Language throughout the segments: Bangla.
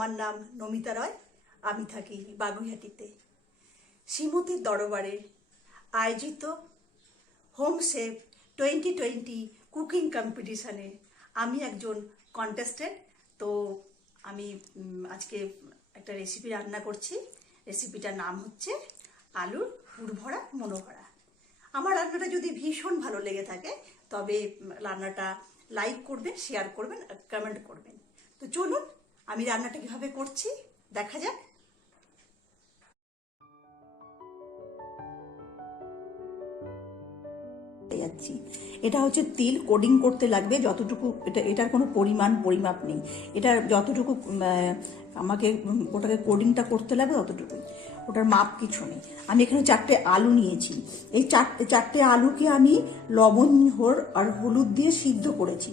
আমার নাম নমিতা রয়। আমি থাকি বাগুইহাটিতে। শ্রীমতীর দরবারে আয়োজিত হোম শেফ 2020 কুকিং কম্পিটিশনে আমি একজন কন্টেস্টেন্ট। তো আমি আজকে একটা রেসিপি রান্না করছি। রেসিপিটার নাম হচ্ছে আলুর পুরভরা মনোভরা। আমার রান্নাটা যদি ভীষণ ভালো লেগে থাকে তবে রান্নাটা লাইক করবেন, শেয়ার করবেন, কমেন্ট করবেন। তো চলুন আমি রান্নাটা কিভাবে করছি দেখা যাক। যাচ্ছি, এটা হচ্ছে তিল কোডিং করতে লাগবে যতটুকু, এটার কোনো পরিমাপ নেই। এটা যতটুকু আমাকে ওটাকে কোডিংটা করতে লাগবে ততটুকুই, ওটার মাপ কিছু নেই। আমি এখানে 4টে আলু নিয়েছি। এই চারটে আলুকে আমি লবণ আর হলুদ দিয়ে সিদ্ধ করেছি,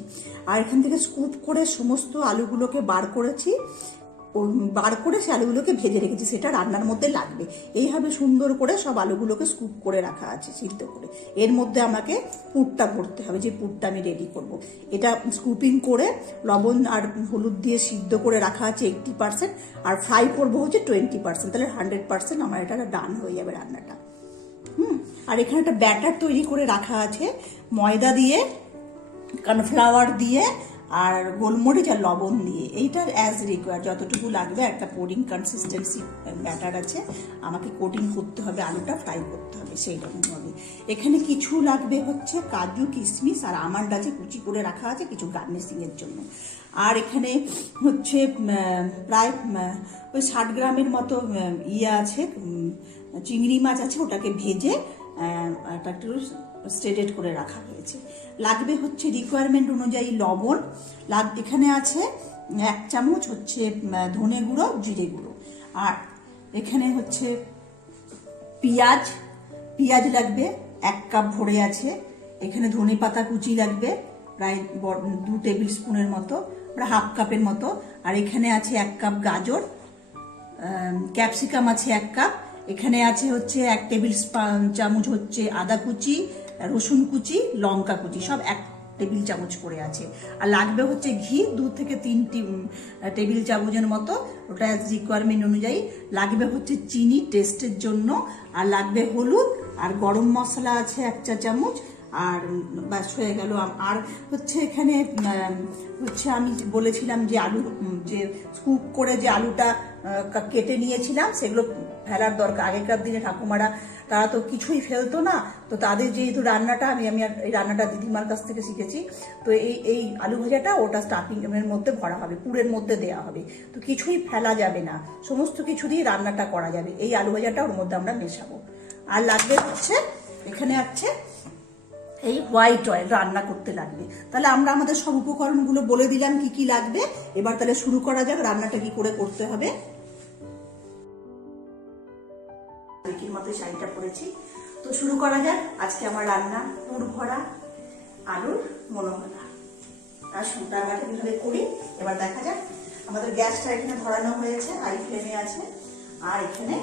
আর এখান থেকে স্কুপ করে সমস্ত আলুগুলোকে বার করে সে আলুগুলোকে ভেজে রেখেছি, সেটা রান্নার মধ্যে লাগবে। এইভাবে সুন্দর করে সব আলুগুলোকে স্কুপ করে রাখা আছে সিদ্ধ করে। এর মধ্যে আমাকে পুরটা ভরতে হবে, যে পুরটা আমি রেডি করব। এটা স্কুপিং করে লবণ আর হলুদ দিয়ে সিদ্ধ করে রাখা আছে 80%, আর ফ্রাই করবো হচ্ছে 20%। তাহলে 100% আমার এটা ডান হয়ে যাবে রান্নাটা। আর এখানে একটা ব্যাটার তৈরি করে রাখা আছে ময়দা দিয়ে, কর্নফ্লাওয়ার দিয়ে, আর গোলমরিচ আর লবণ দিয়ে। এইটার অ্যাজ রিকোয়ার্ড যতটুকু লাগবে, একটা কোডিং কনসিস্টেন্সি ব্যাটার আছে, আমাকে কোটিং করতে হবে, আলুটা ফ্রাই করতে হবে সেই রকমভাবে। এখানে কিছু লাগবে হচ্ছে কাজু, কিশমিশ আর আমন্ড আছে, কুচি করে রাখা আছে কিছু গার্নিশিংয়ের জন্য। আর এখানে হচ্ছে প্রায় ওই 60 গ্রামের মতো আছে, চিংড়ি মাছ আছে, ওটাকে ভেজে একটা একটু স্ট্রেটেড করে রাখা হয়েছে। লাগবে হচ্ছে রিকোয়ারমেন্ট অনুযায়ী লবণ, এখানে আছে 1 চামচ হচ্ছে ধনে গুঁড়ো, জিরে গুঁড়ো, আর এখানে হচ্ছে পেঁয়াজ লাগবে 1 কাপ ভরে আছে। এখানে ধনে পাতা কুচি লাগবে প্রায় 2 টেবিল স্পুনের মতো, প্রায় 1/2 কাপের মতো। আর এখানে আছে 1 কাপ গাজর, ক্যাপসিকাম আছে 1 কাপ। এখানে আছে হচ্ছে 1 টেবিল চামচ হচ্ছে আদা কুচি, রসুন কুচি, লঙ্কা কুচি, সব 1 টেবিল চামচ করে আছে। আর লাগবে হচ্ছে ঘি 2 থেকে 3 টেবিল চামচের মতো, ওটা রিকোয়ারমেন্ট অনুযায়ী। লাগবে হচ্ছে চিনি টেস্টের জন্য, আর লাগবে হলুদ, আর গরম মশলা আছে 1 চা চামচ, আর ব্যাস হয়ে গেল। আর হচ্ছে এখানে হচ্ছে আমি বলেছিলাম যে আলু যে স্কুপ করে যে আলুটা কেটে নিয়েছিলাম সেগুলো ফেলার দরকার। আগেকার দিনে ঠাকুমারা তারা তো কিছুই ফেলতো না, তো তাদের যেহেতু রান্নাটা আমি এই রান্নাটা দিদিমার কাছ থেকে শিখেছি। তো এই আলু ভাজাটা ওটা স্টাফিং এর মধ্যে ভরা হবে, পুরের মধ্যে দেওয়া হবে, তো কিছুই ফেলা যাবে না, সমস্ত কিছু দিয়ে রান্নাটা করা যাবে। এই আলু ভাজাটা ওর মধ্যে আমরা মেশাবো। আর লাগবে হচ্ছে এখানে আছে এই হোয়াইট অয়েল, রান্না করতে লাগবে। তাহলে আমরা আমাদের সব উপকরণগুলো বলে দিলাম কি কি লাগবে। এবার তাহলে শুরু করা যাক রান্নাটা কি করে করতে হবে। মতো শাড়িটা পরেছি, তো শুরু করা যাক। আজকে আমার রান্না পুর ভরা আলুর মনোভরা। আর রান্নাটা কিভাবে করি এবার দেখা যাক। আমাদের গ্যাসটা এখানে ধরানো হয়েছে, হাই ফ্লেমে আছে, আর এখানে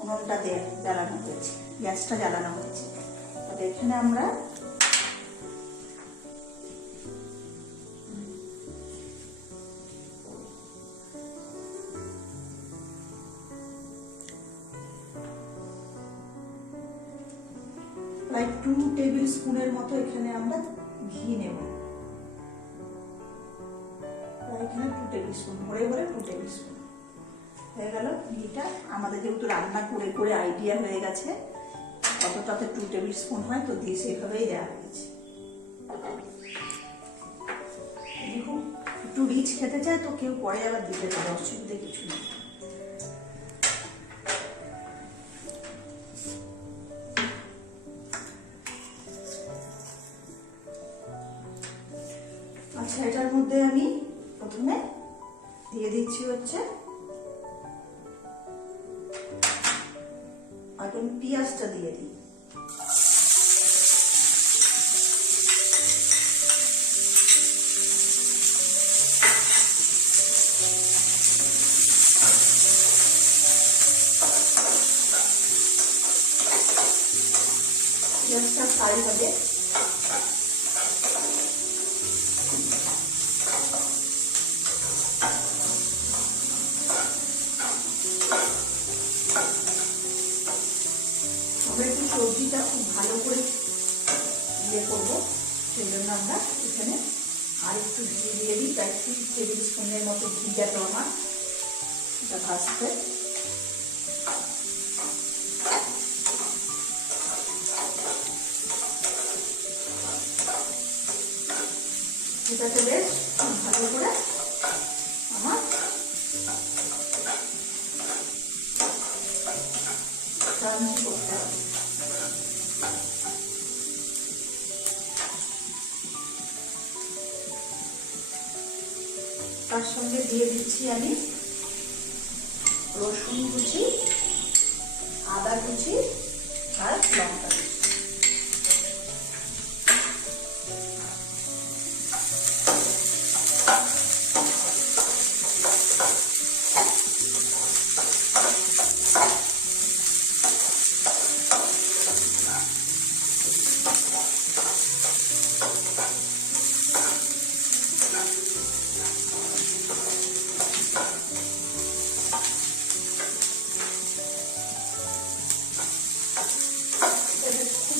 উনুনটা জ্বালানো হয়েছে, গ্যাসটা জ্বালানো হয়েছে। তবে এখানে আমরা প্রায় 2 টেবিল স্পুনের মতো এখানে আমরা ঘি নেব। এখানে 2 টেবিল স্পুন, ভরে 2 টেবিল স্পুন হয়ে গেল ঘিটা। আমাদের যেহেতু রান্না করে করে আইডিয়া হয়ে গেছে কতটাতে 2 টেবিল স্পুন হয়, তো দিয়ে সেভাবেই দেওয়া হয়েছে। দেখুন একটু রিচ খেতে চায় তো কেউ পরে আবার দিতে পারে, অসুবিধা কিছু নেই। আচ্ছা, এটার মধ্যে আমি প্রথমে দিয়ে দিচ্ছি হচ্ছে এখন পেঁয়াজটা দিয়ে দিই। পেঁয়াজটা ফ্রাই হবে। আমরা একটু সবজিটা খুব ভালো করে ইয়ে করবো, সেই জন্য আমরা এখানে আর একটু ঘি দিয়ে দিই। প্রায় 3 টেবিল স্পুনের মতো ঘি যাবে আমার এটা ভাজতে। এটাতে বেশ ভালো করে আমার ক্রাঞ্চি করতে হবে। তার সঙ্গে দিয়ে দিচ্ছি আমি রসুন কুচি, আদা কুচি আর লঙ্কা কুচি।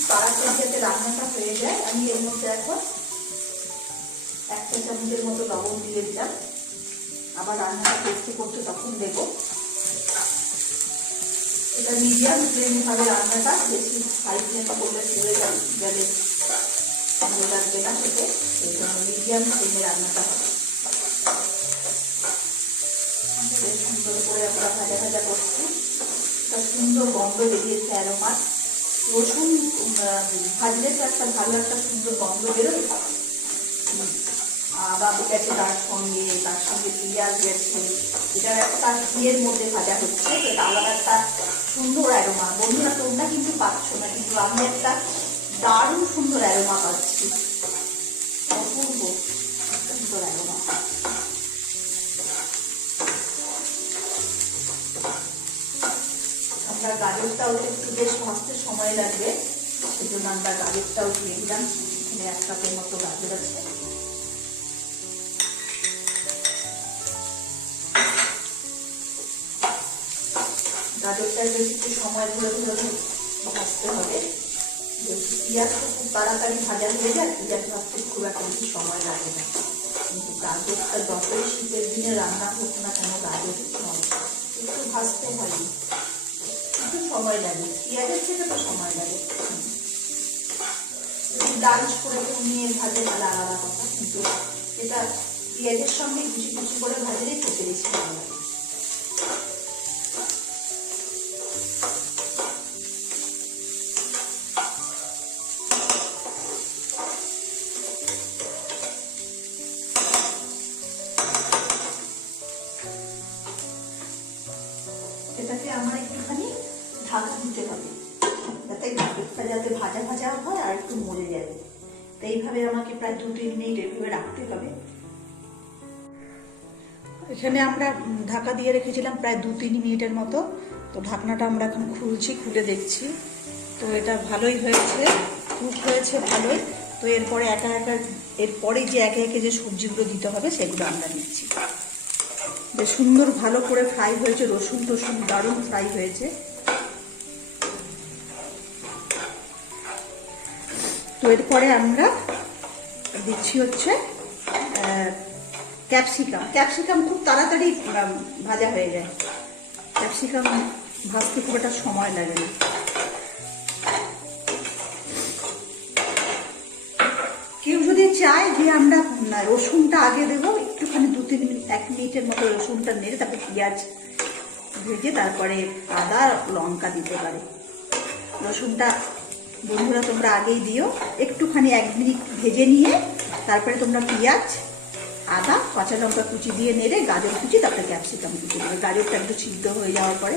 তাড়াতাড়ি যাতে রান্নাটা হয়ে যায়, আমি এর মধ্যে এখন 1 চা চামচের মতো লবণ দিয়ে দিলাম। আবার রান্নাটা করতে করতে তখন দেবো। এটা মিডিয়াম ফ্লেম ভাবে রান্নাটা, বেশি হাই ফ্লেম করলে পুড়ে গেলে ভালো লাগবে না খেতে, সেই জন্য মিডিয়াম ফ্লেমে রান্নাটা হবে। বেশ সুন্দর করে আমরা ভাজা ভাজা করছি, একটা সুন্দর গন্ধ বেরিয়েছে অ্যারোমা। রসুন ভাজলে তো একটা ভালো একটা সুন্দর গন্ধ বেরোয়। বাবু গেছে তার সঙ্গে পেঁয়াজ গেছে, এটার একটা ঘিয়ের মধ্যে ভাজা হচ্ছে, এটা আলাদা একটা সুন্দর অ্যারোমা। বন্ধুরা তোমরা কিন্তু পাচ্ছ না, কিন্তু আমি একটা দারুণ সুন্দর অ্যারোমা পাচ্ছি, অপূর্ব সুন্দর অ্যারোমা। আমরা গাজরটাও একটু বেশ ভাজতে সময় লাগবে, সেজন্য আমরা গাজরটাও দিয়ে দিলাম। এখানে 1 কাপের মতো গাজর আছে। গাজরটা বেশ একটু সময় ধরে ধরে ভাজতে হবে। পেঁয়াজ তো খুব তাড়াতাড়ি ভাজা হয়ে যায়, পেঁয়াজ ভাজতে খুব একটা বেশি সময় লাগে না, কিন্তু গাজরটা যতই শীতের দিনে রান্না হোক না কেন গাজর একটু ভাজতে হয়, একটু সময় লাগে, পেঁয়াজের থেকে তো সময় লাগে। ডাল করে কেউ নিয়ে ভাজে তাহলে আলাদা কথা, কিন্তু এটা পেঁয়াজের সঙ্গে কুচি কুচি করে ভাজলে খেতে বেশি ভালো লাগে। এটাকে আমরা একটুখানি ঢাকা দিতে হবে, যাতে গাজরটা যাতে ভাজা ভাজা হয় আর একটু মরে যাবে। তো এইভাবে আমাকে প্রায় 2-3 মিনিট এভাবে রাখতে হবে। এখানে আমরা ঢাকা দিয়ে রেখেছিলাম প্রায় 2-3 মিনিটের মতো। তো ঢাকনাটা আমরা এখন খুলছি, খুলে দেখছি। তো এটা ভালোই হয়েছে, কুক হয়েছে ভালোই। তো এরপরে এরপরে যে একে একে যে সবজিগুলো দিতে হবে সেগুলো আমরা নিচ্ছি। বেশ সুন্দর ভালো করে ফ্রাই হয়েছে, রসুন টসুন দারুণ ফ্রাই হয়েছে। তো এরপরে আমরা দিচ্ছি হচ্ছে ক্যাপসিকাম খুব তাড়াতাড়ি ভাজা হয়ে যায়, ক্যাপসিকাম ভাজতে খুব একটা সময় লাগে না। কেউ যদি চায় যে আমরা রসুনটা আগে দেবো, একটুখানি 1 মিনিটের মতো রসুনটা নেড়ে তারপরে পেঁয়াজ ভেজে তারপরে আদা লঙ্কা দিতে পারে। রসুনটা বন্ধুরা তোমরা আগেই দিও, একটুখানি 1 মিনিট ভেজে নিয়ে তারপরে তোমরা পেঁয়াজ আদা কাঁচা লঙ্কা কুচি দিয়ে নেড়ে গাজর কুচি তারপরে ক্যাপসিকাম কুচি দেবে। গাজরটা একটু সিদ্ধ হয়ে যাওয়ার পরে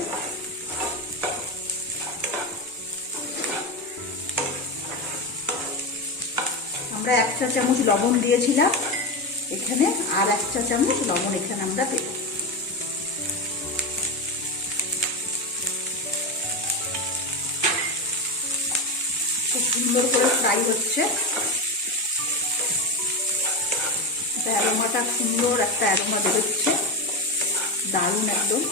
আমরা 1 চা চামচ লবণ দিয়েছিলাম এখানে, আর 1 চা চামচ লবণ এখানে আমরা দেব। খুব সুন্দর করে ফ্রাই হচ্ছে, অ্যারোমাটা সুন্দর একটা অ্যারোমা বেরোচ্ছে, দারুণ একদম।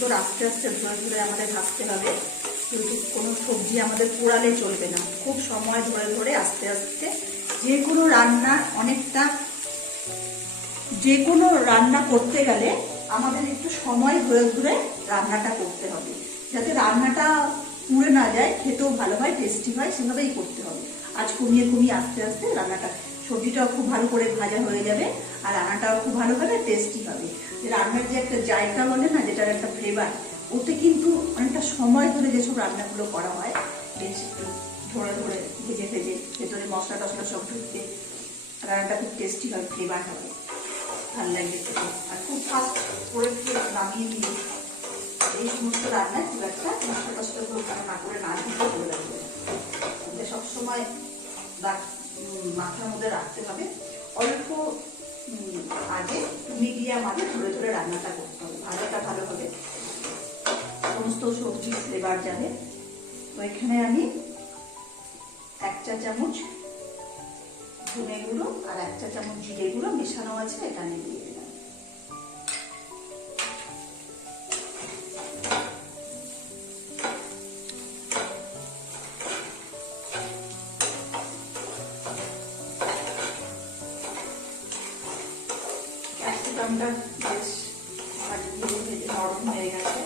সুন্দর আস্তে আস্তে ধরে ধরে আমাদের ভাজতে হবে, কিন্তু কোনো সবজি আমাদের পোড়ালে চলবে না। খুব সময় ধরে ধরে আস্তে আস্তে যে কোনো রান্না করতে গেলে আমাদের একটু সময় ধরে ধরে রান্নাটা করতে হবে, যাতে রান্নাটা পুড়ে না যায়, খেতেও ভালো হয়, টেস্টি হয়, সেভাবেই করতে হবে। আজ কমিয়ে কমিয়ে আস্তে আস্তে রান্নাটা, সবজিটাও খুব ভালো করে ভাজা হয়ে যাবে আর রান্নাটাও খুব ভালো হবে, টেস্টি হবে। যে রান্নার যে একটা জায়গা বলে না, যেটার একটা ফ্লেভার, ওতে কিন্তু অনেকটা সময় ধরে যেসব রান্নাগুলো করা হয়, বেশ একটু ধরে ধরে ভেজে ভেজে ভেতরে মশলা টশলা সব ঢুকতে রান্নাটা খুব টেস্টি হয়, ফ্লেভার হবে, ভালো লাগবে খেতে। আর খুব ফাস্ট করে নামিয়ে দিয়ে এই সমস্ত রান্নায় খুব একটা মশলা টশলা না করে না দিতে ভালো লাগবে। সবসময় মাথার মধ্যে রাখতে হবে, অল্প আগে মিডিয়াম আগে ধরে ধরে রান্নাটা করতে হবে, ভাজাটা ভালো হবে, সমস্ত সবজির ফ্লেভার যাবে। তো এখানে আমি 1 চা চামচ ধনে গুঁড়ো আর 1 চা চামচ জিরে গুঁড়ো মেশানো আছে, এটা আমি দিয়ে দিলাম। ক্যাপসিকামটা বেশ নরম হয়ে গেছে,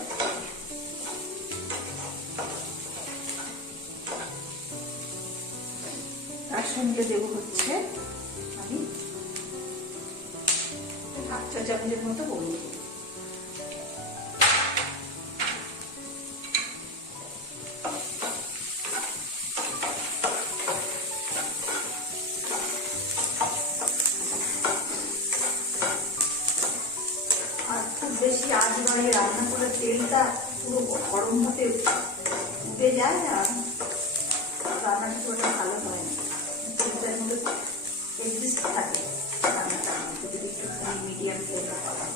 তার সঙ্গে দেবো হচ্ছে আমি 1/2 চা চামচের মতো হলুদ। বেশি আঁচ বাড়িয়ে রান্না করে তেলটা পুরো গরম হতে উঠে যায় আর রান্নাটা পুরোটা ভালো হয় না, তেলটার মধ্যে এক্সিস্ট থাকে রান্নাটা, যদি একটুখানি মিডিয়াম ফ্লেমে করা।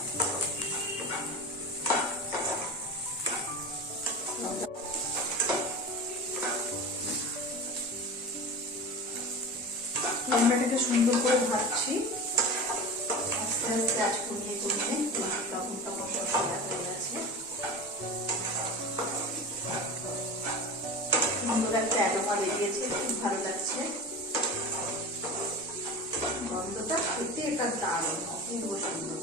রান্নাটাকে সুন্দর করে ভাজছি আস্তে আস্তে, আজ কমিয়ে কমিয়ে, তখন তখন সব সাদা হয়ে গেছে। সুন্দর একটা অ্যারোমা বেরিয়েছে, খুব ভালো লাগছে গন্ধটা, খেতে এটা দারুণ, অপূর্ব সুন্দর।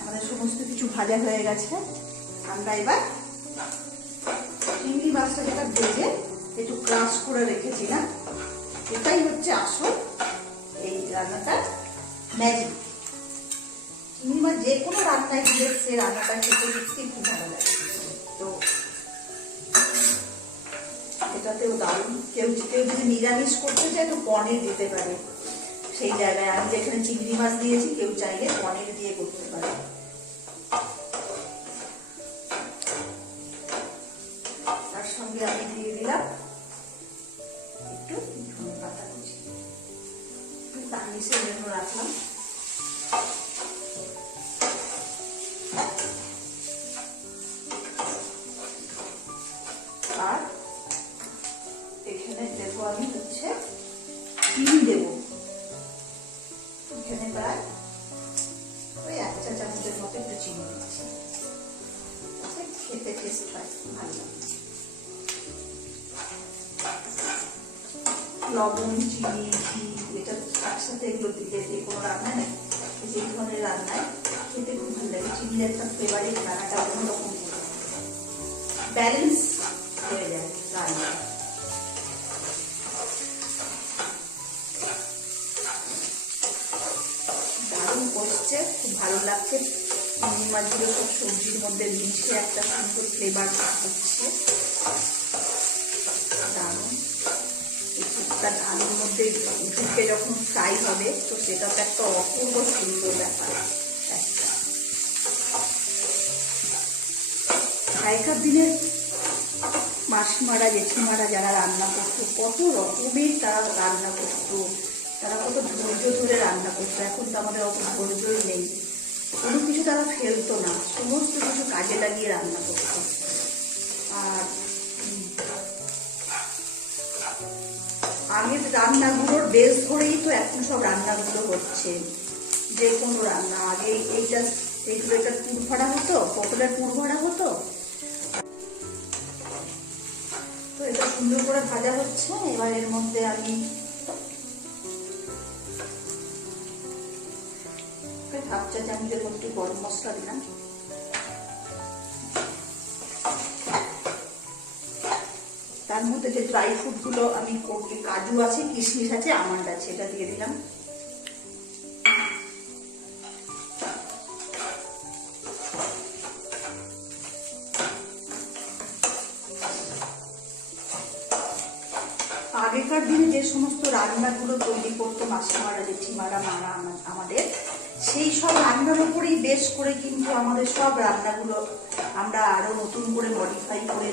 আমাদের সমস্ত কিছু ভাজা হয়ে গেছে, আমরা এবার চিংড়ি মাছটা যেটা ভেজে একটু ক্রাশ করে রেখেছিলাম, এটাই হচ্ছে আসল এই রান্নাটা ম্যাজিক। চিংড়ি মাছ যে কোনো রান্নায় দিলে সে রান্নাটা খেতে সত্যি খুব ভালো লাগে। তো এটাতেও দারুণ, কেউ যদি নিরামিষ করতে চায় তো পনির দিতে পারে, সেই জায়গায় আমি যেখানে চিংড়ি মাছ দিয়েছি কেউ চাইলে পনির দিয়ে করতে পারে। তার সঙ্গে আমি দিয়ে দিলাম একটু ধনে পাতা কুচি, গার্নিশের জন্য রাখলাম। আর এখানে দেবো আমি হচ্ছে চিনি দেবো, এখানে প্রায় ওই 1 চা চামচের মতো একটু চিনি দিচ্ছি, খেতে টেস্ট হয় ভালো লাগে। লবণ, চিনি, ঘি, এটা একসাথে এগুলো দিলে যে কোনো রান্নায় না, যে ধরনের রান্নায় খেতে খুব ভালো লাগে। চিনির একটা ফ্লেভারে রান্নাটা অন্যরকম ব্যালেন্স হয়ে যায় রান্না। দারুণ কষছে, খুব ভালো লাগছে, চিংড়ি মাছগুলো সব সবজির মধ্যে মিশে একটা সুন্দর ফ্লেভার হচ্ছে, দারুণ। আলুর মধ্যে ঢুকে যখন ফ্রাই হবে তো সেটা তো একটা অপূর্ব সুন্দর ব্যাপার। একটা আগেকার দিনের মাসিমারা, জেঠিমারা যারা রান্না করতো, কত রকমের তারা রান্না করতো, তারা কত ধৈর্য ধরে রান্না করতো। এখন তো আমাদের অত ধৈর্যই নেই, কোনো কিছু তারা ফেলতো না, সমস্ত কিছু কাজে লাগিয়ে রান্না করতো। আর আগের রান্নাগুলোর বেস ধরেই তো এখন সব রান্নাগুলো হচ্ছে, যে কোনো রান্না। আগে এইটা এইগুলো এটা পুর ভরা হতো, পটলের পুর ভরা হতো। তো এটা সুন্দর করে ভাজা হচ্ছে। এবার এর মধ্যে আমি হাফ চা চামচের মতো গরম মশলা দিলাম। তার মধ্যে যে ড্রাই ফ্রুট গুলো আমি করছি, কাজু আছে, কিশমিশ আছে, আমন্ড আছে, এটা দিয়ে দিলাম। আগেকার দিনে যে সমস্ত রান্নাগুলো তৈরি করতো মাসিমারা, জেঠিমারা, মারা আমাদের, সেই সব রান্নার উপরেই বেশ করে কিন্তু আমাদের সব রান্নাগুলো আমরা আরো নতুন করে মডিফাই করে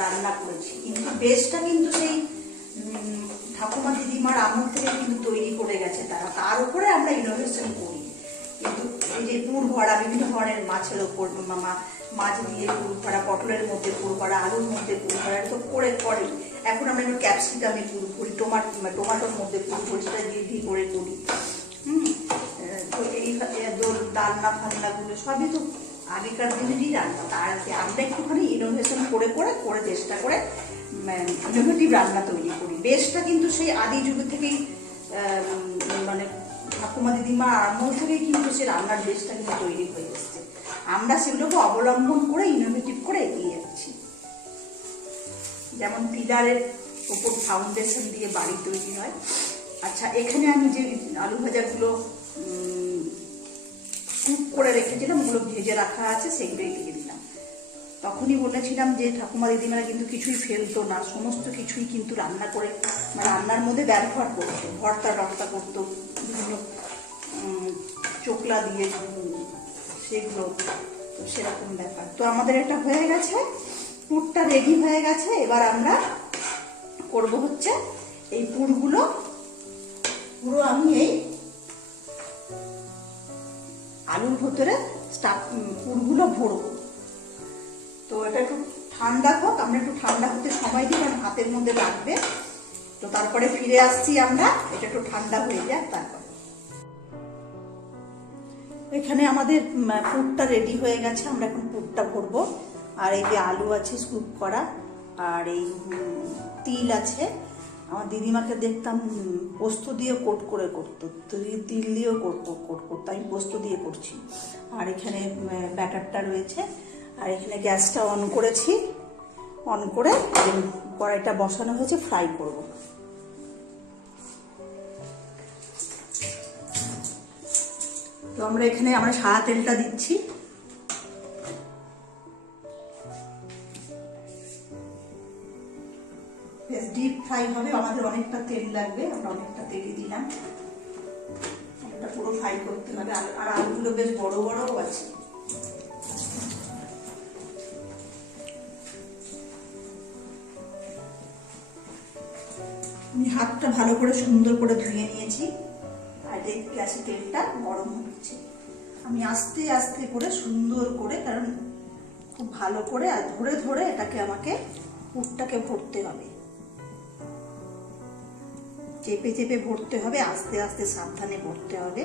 রান্না করেছি। কিন্তু বেশটা কিন্তু সেই ঠাকুমা দিদিমার আমল থেকে কিন্তু তৈরি করে গেছে তারা, তার উপরে আমরা ইনোভেশন করি। কিন্তু এই যে পুর ভরা, বিভিন্ন ধরনের মাছের ওপর মাছ দিয়ে পুর ভরা, পটলের মধ্যে পুর ভরা, আলুর মধ্যে পুর ভরা, তো করে করে। এখন আমরা একটু ক্যাপসিকামে পুর করি, টমাটোর মধ্যে পুর করি, সেটা দিয়ে করে করি। তো এই ডালনা ফালনাগুলো সবই তো আগেকার দিনেরই রান্না। তার আমরা একটুখানি ইনোভেশন করে করে করে চেষ্টা করে ইনোভেটিভ রান্না তৈরি করি। বেশটা কিন্তু সেই আদি যুগ থেকেই, মানে ঠাকুমা দিদিমা আমল থেকেই কিন্তু সে রান্নার বেশটা কিন্তু তৈরি হয়ে এসছে। আমরা সেগুলোকে অবলম্বন করে ইনোভেটিভ করে এগিয়ে যাচ্ছি। যেমন পিলারের উপর ফাউন্ডেশন দিয়ে বাড়ি তৈরি হয়। আচ্ছা, এখানে আমি যে আলু ভাজাগুলো স্কুপ করে রেখেছিলাম, ওগুলো ভেজে রাখা আছে, সেগুলোই দিয়ে দিলাম। তখনই বলেছিলাম যে ঠাকুমা দিদিমারা কিন্তু কিছুই ফেলতো না, সমস্ত কিছুই কিন্তু রান্না করে, মানে রান্নার মধ্যে ব্যবহার করতো, ভর্তা টর্তা করতো, বিভিন্ন চোকলা দিয়ে, সেগুলো সেরকম ব্যাপার। তো আমাদের এটা হয়ে গেছে, পুরটা রেডি হয়ে গেছে। এবার আমরা করব হচ্ছে এই পুরগুলো পুরো আমি এই আলুর ভেতরে পুরগুলো ভরবো। তো এটা একটু ঠান্ডা হোক, আমরা একটু ঠান্ডা হতে সময় দিই, কারণ হাতের মধ্যে লাগবে। তো তারপরে ফিরে আসছি আমরা, এটা একটু ঠান্ডা হয়ে যাক। তারপরে এখানে আমাদের পুরটা রেডি হয়ে গেছে, আমরা এখন পুরটা ভরবো। আর এই যে আলু আছে স্কুপ করা, আর এই তিল আছে। আমার দিদিমাকে দেখতাম পোস্ত দিয়ে কোট করে করতো, তিল দিয়েও কোট করতো, আমি পোস্ত দিয়ে করছি। আর এখানে ব্যাটারটা রয়েছে, আর এখানে গ্যাসটা অন করেছি, অন করে কড়াইটা বসানো হয়েছে, ফ্রাই করব। তো আমরা এখানে সাদা তেলটা দিচ্ছি। ডিপ ফ্রাই হবে, আমাদের অনেকটা তেল লাগবে, আমরা অনেকটা তেলই দিলাম। এটা পুরো ফ্রাই করতে হবে। আর আলুগুলো বেশ বড় বড়ও আছে। আমি হাতটা ভালো করে সুন্দর করে ধুয়ে নিয়েছি। আর এই গ্যাসে তেলটা গরম হচ্ছে, আমি আস্তে আস্তে করে সুন্দর করে, কারণ খুব ভালো করে আর ধরে ধরে এটাকে আমাকে পুরটাকে ভরতে হবে, চেপে চেপে ভরতে হবে, আস্তে আস্তে সাবধানে ভরতে হবে।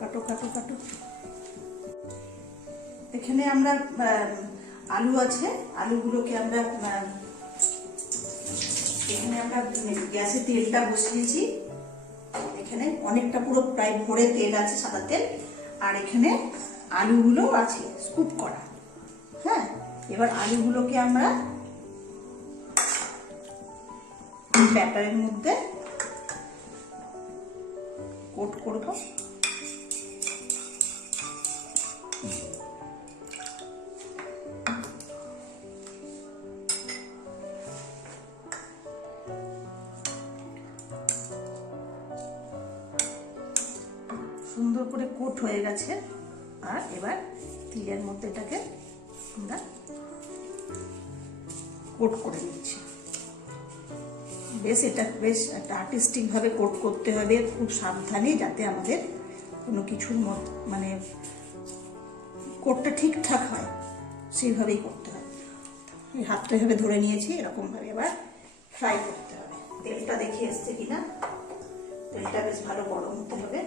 কাটো কাটো কাটো। এখানে আমরা আলু আছে, আলুগুলোকে আমরা এখানে আমরা গ্যাসে তেলটা বসিয়েছি। এখানে অনেকটা পুরো প্রায় ভরে তেল আছে, সাদা তেল। আর এখানে আলুগুলো আছে স্কুপ করা। হ্যাঁ, এবার আলুগুলোকে আমরা ব্যাটারের মধ্যে কোট করব। সুন্দর করে কোট হয়ে গেছে। আর এবার তিলের মধ্যে এটাকে আমরা কোট করে নিচ্ছি। এটা বেশ একটা আর্টিস্টিক ভাবে কোট করতে হবে, খুব সাবধানে, যাতে আমাদের কোনো কিছুর মানে কোটটা ঠিকঠাক হয়, সেইভাবেই করতে হবে। ওই হাতটা এভাবে ধরে নিয়েছি, এরকমভাবে এবার ফ্রাই করতে হবে। তেলটা দেখে এসছে কিনা, তেলটা বেশ ভালো গরম হতে হবে।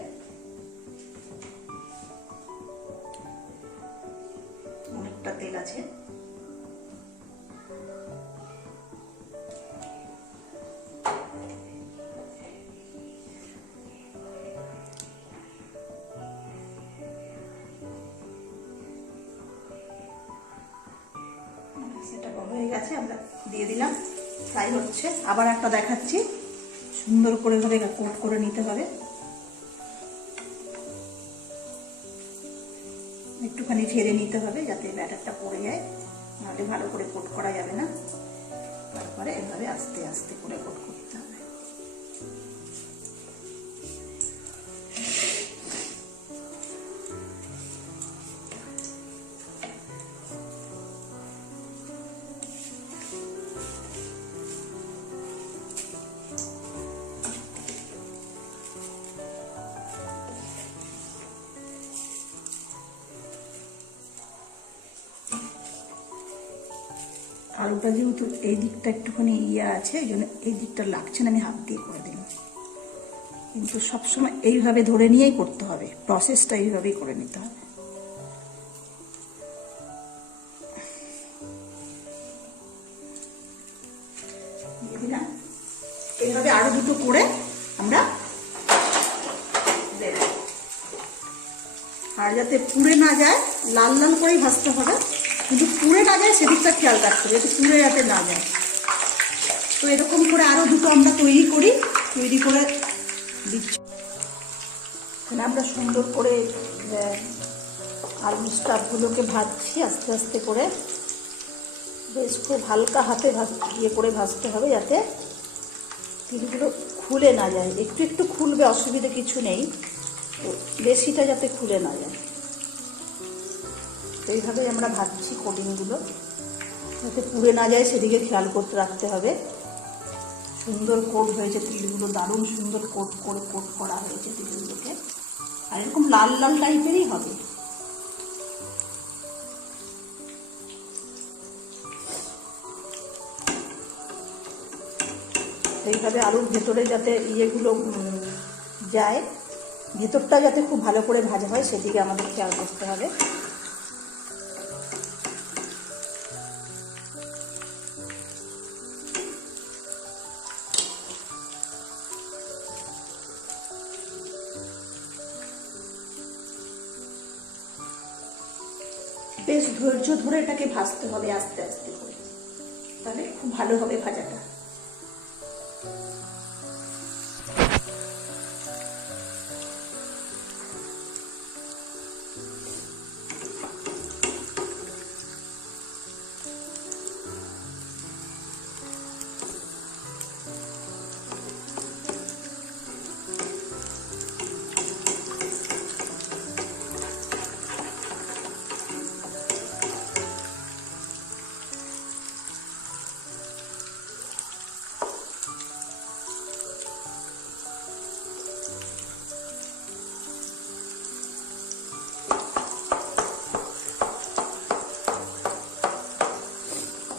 অনেকটা তেল আছে। সেটা হয়ে গেছে, আমরা দিয়ে দিলাম, ফ্রাই হচ্ছে। আবার একটা দেখাচ্ছি, সুন্দর করে ভাবে কোট করে নিতে হবে। একটুখানি ঝেড়ে নিতে হবে যাতে ব্যাটারটা পড়ে যায়, নাহলে ভালো করে কোট করা যাবে না। তারপরে এভাবে আস্তে আস্তে করে কোট করতে হবে। আলুটা যেহেতু এই দিকটা একটুখানি আছে, এই জন্য এই দিকটা লাগছে না, আমি হাত দিয়ে করে দিলাম। কিন্তু সবসময় এইভাবে ধরে নিয়েই করতে হবে, প্রসেসটা এইভাবেই করে নিতে হবে। দিয়ে দিলাম। এইভাবে আরো দুটো করে আমরা দেব। আর যাতে পুড়ে না যায়, লাল লাল করেই ভাজতে হবে, কিন্তু পুড়ে না যায় সেদিকটা খেয়াল রাখতে হবে, যাতে পুড়ে যাতে না যায়। তো এরকম করে আরো দুটো আমরা তৈরি করে দিচ্ছি। আমরা সুন্দর করে আলু স্টাফগুলোকে ভাজছি আস্তে আস্তে করে, বেশ খুব হালকা হাতে করে ভাজতে হবে, যাতে তিলগুলো খুলে না যায়। একটু একটু খুলবে, অসুবিধা কিছু নেই, তো বেশিটা যাতে খুলে না যায়। তো এইভাবেই আমরা ভাজছি কোটিংগুলো, যাতে পুড়ে না যায় সেদিকে খেয়াল করতে রাখতে হবে। সুন্দর কোট হয়েছে তিলগুলো, দারুণ সুন্দর কোট করা হয়েছে তিলগুলোকে। আর এরকম লাল লাল টাইপেরই হবে। এইভাবে আলুর ভেতরে যাতে ইয়েগুলো যায়, ভেতরটা যাতে খুব ভালো করে ভাজা হয় সেদিকে আমাদের খেয়াল করতে হবে। বেশ ধৈর্য ধরে এটাকে ভাজতে হবে আস্তে আস্তে করে, তাহলে খুব ভালো হবে ভাজাটা।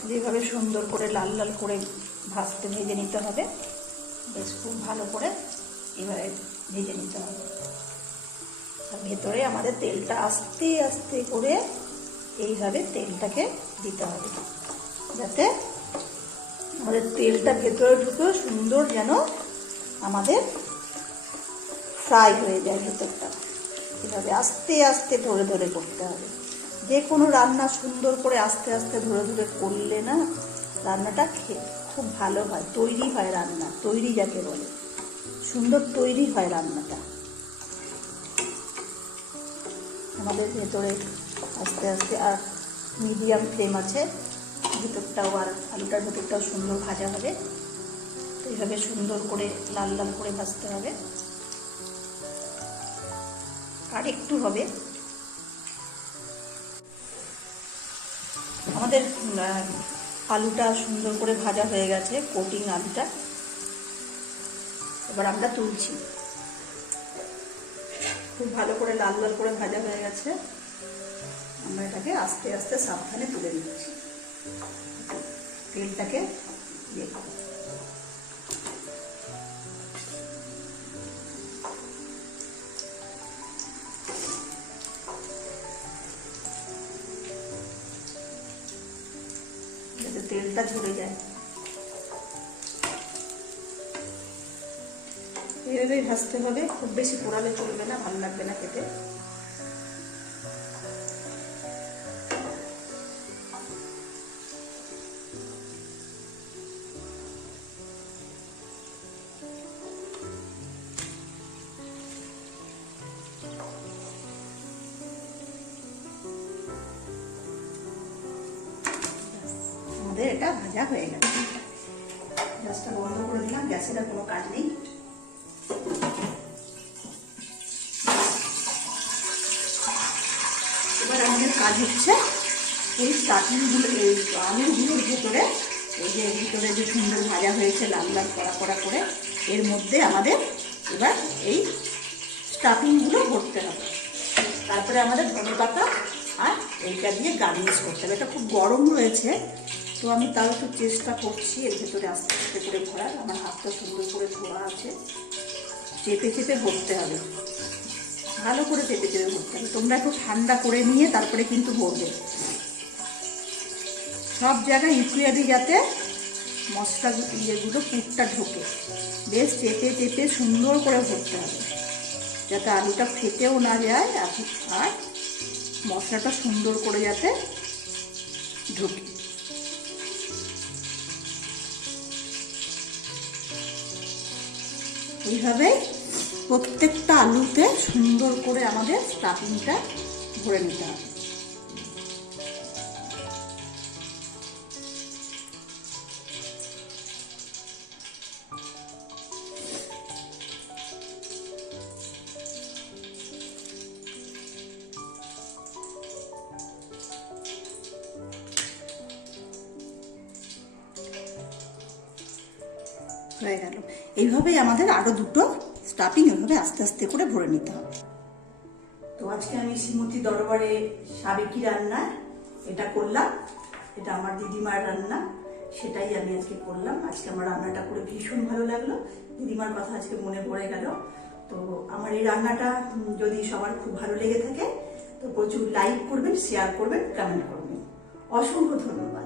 যেভাবে সুন্দর করে লাল লাল করে ভেজে নিতে হবে, বেশ খুব ভালো করে এভাবে ভেজে নিতে হবে। আর ভেতরে আমাদের তেলটা আস্তে আস্তে করে এইভাবে তেলটাকে দিতে হবে, যাতে আমাদের তেলটা ভেতরে ঢুকে সুন্দর যেন আমাদের ফ্রাই হয়ে যায় ভেতরটা। এভাবে আস্তে আস্তে ধরে ধরে করতে হবে। যে কোনো রান্না সুন্দর করে আস্তে আস্তে ধরে ধরে করলে না, রান্নাটা খুব ভালো হয়, তৈরি হয় রান্না, তৈরি যাকে বলে, সুন্দর তৈরি হয় রান্নাটা। আমাদের ভেতরে আস্তে আস্তে, আর মিডিয়াম ফ্লেম আছে, ভেতরটাও আর আলুটার ভেতরটাও সুন্দর ভাজা হবে। তো এইভাবে সুন্দর করে লাল লাল করে ভাজতে হবে। আর একটু হবে। আমাদের আলুটা সুন্দর করে ভাজা হয়ে গেছে, কোটিং আলুটা। এবার আমরা তুলছি। খুব ভালো করে লাল লাল করে ভাজা হয়ে গেছে, আমরা এটাকে আস্তে আস্তে সাবধানে তুলে নিচ্ছি। তেলটাকে দিয়ে দেবো। যাতে তেলটা ঝরে যায়। এভাবেই ভাজতে হবে, খুব বেশি পোড়ালে চলবে না, ভালো লাগবে না খেতে। আমাদের এটা ভাজা হয়ে গেল। গ্যাসটা বন্ধ করে দিলাম, গ্যাসের আর কোনো কাজ নেই। এবার আমাদের কাজ হচ্ছে এই স্টাফিংগুলো, এই আলুগুলোর ভেতরে, এই যে ভিতরে যে সুন্দর ভাজা হয়েছে লাল লাল কড়া কড়া করে, এর মধ্যে আমাদের এবার এই স্টাফিংগুলো ভরতে হবে। তারপরে আমাদের ধনেপাতা আর এইটা দিয়ে গার্নিশ করতে হবে। এটা খুব গরম রয়েছে, তো আমি তাও একটু চেষ্টা করছি এর ভেতরে আস্তে আস্তে করে ভরার। আমার হাতটা সুন্দর করে ধোয়া আছে। চেপে চেপে ভরতে হবে, ভালো করে চেপে চেপে ভরতে হবে। তোমরা একটু ঠান্ডা করে নিয়ে তারপরে কিন্তু ভরবে। সব জায়গায় ইকুয়ালি যাতে মশলা ইয়েগুলো পুরটা ঢোকে, বেশ চেপে চেপে সুন্দর করে ভরতে হবে, যাতে আলুটা ফেটেও না যায় আর মশলাটা সুন্দর করে যাতে ঢোকে। এইভাবে প্রত্যেকটা আলুতে সুন্দর করে আমাদের স্টাফিংটা ভরে নিতে হবে। হয়ে গেল। এইভাবেই আমাদের আরো দুটো স্টাফিং এভাবে আস্তে আস্তে করে ভরে নিতে হবে। তো আজকে আমি শ্রীমতী দরবারে সাবেকি রান্না এটা করলাম। এটা আমার দিদিমার রান্না, সেটাই আমি আজকে করলাম। আজকে আমার রান্নাটা করে ভীষণ ভালো লাগলো, দিদিমার কথা আজকে মনে পড়ে গেল। তো আমার এই রান্নাটা যদি সবার খুব ভালো লেগে থাকে তো প্রচুর লাইক করবেন, শেয়ার করবেন, কমেন্ট করবেন। অসংখ্য ধন্যবাদ।